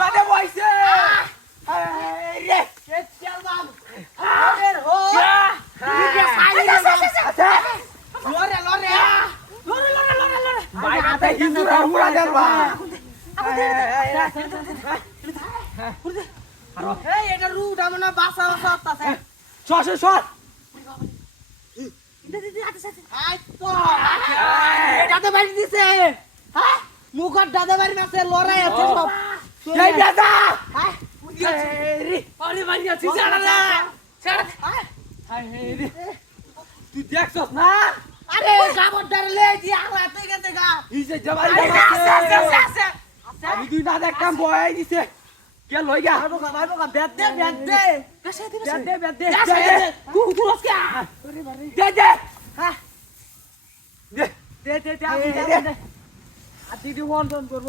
বাদে বইছে রে কেচাল বাম আরে হো দিকে সাইলে লরে লরে ভাই আতে হিন্দু রামুরা দেবা এই এটা রুট আমনা বাসা বাসা আছে সর সর আই তো এটা তো বাড়ি দিছে হ্যাঁ মুখর দাদা বাড়ি আছে লড়াই আছে সব এই দাদা হ্যাঁ রে আরে মারিয়া ছিড়া না ছেড়া রে তুই দেখছস না আরে গাবর ধরলে জি আলা তুই কেতে গা এই যে জবাই আছে আমি তুই না দেখতাম বয় দিছে কে লই গা ভাইবো ব্যাট দে ব্যাট দে ব্যাট দে তুই তুই দে দে হ্যাঁ দে দে আমি দে আর দিদি ওয়ান ওয়ান করব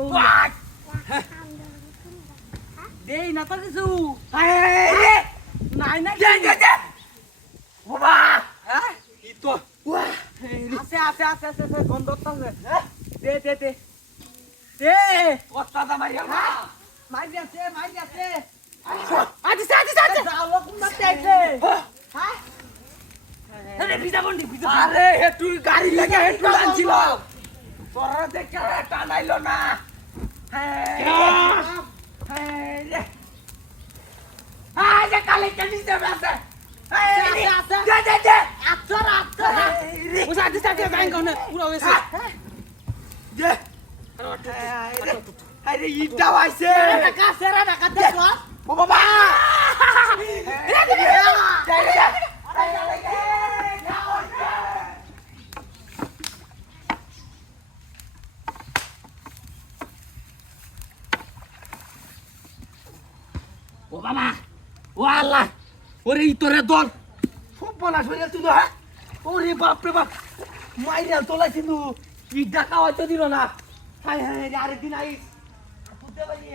দেই না তো কিছু রে নাই না দে দে দে বাবা হ্যাঁ কি তো আছে গন্ধ তাছে দে দে দে দে কস্তা দা মারিয়া না মাই যাচ্ছে আদি আদি যাও লোক মারতে আইছে হ্যাঁ আরে ভিজা বন্ডি ভিজা আরে হে তুই গাড়ি লাগা হে তুই আনছিল তোরা দেখে টানাইলো না হ্যাঁ যে কালে কেনি দে বাসে দে দে দে আচ্ছা উসা দিস আগে ব্যাংক না পুরো হইছে দে আরে ইটা আইছে সেরা টাকা দে ও বাবা ও বাবা ও আল্লাহ ওরে ইতরে দল খুব বলা শুনে তুই হ্যাঁ ওরে বাপ রে বাপ মাইরা তোলা কিন্তু ইটা খাওয়াতে দিল না হায় হায় আরেকদিন আইস বুঝতে পারি